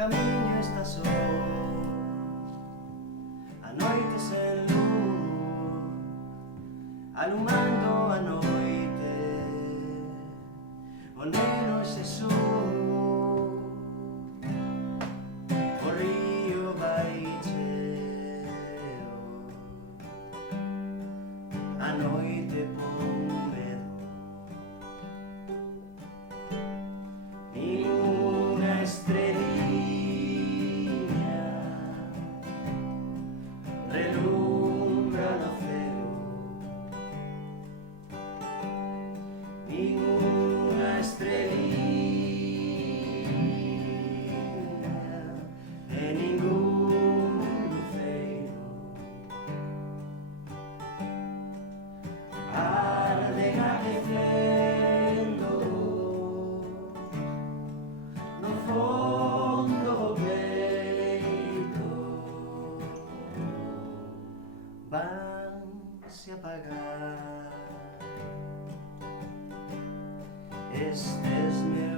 camiño está só, a noite sen luz, alumando a noite, o neno Xesús, o río vai cheo, a noite pon medo. Ninguna estreliña relumbra no ceo, ninguna estreliña e ningún luceiro arden ardecendo no fondo do peito, van se apagar estes meus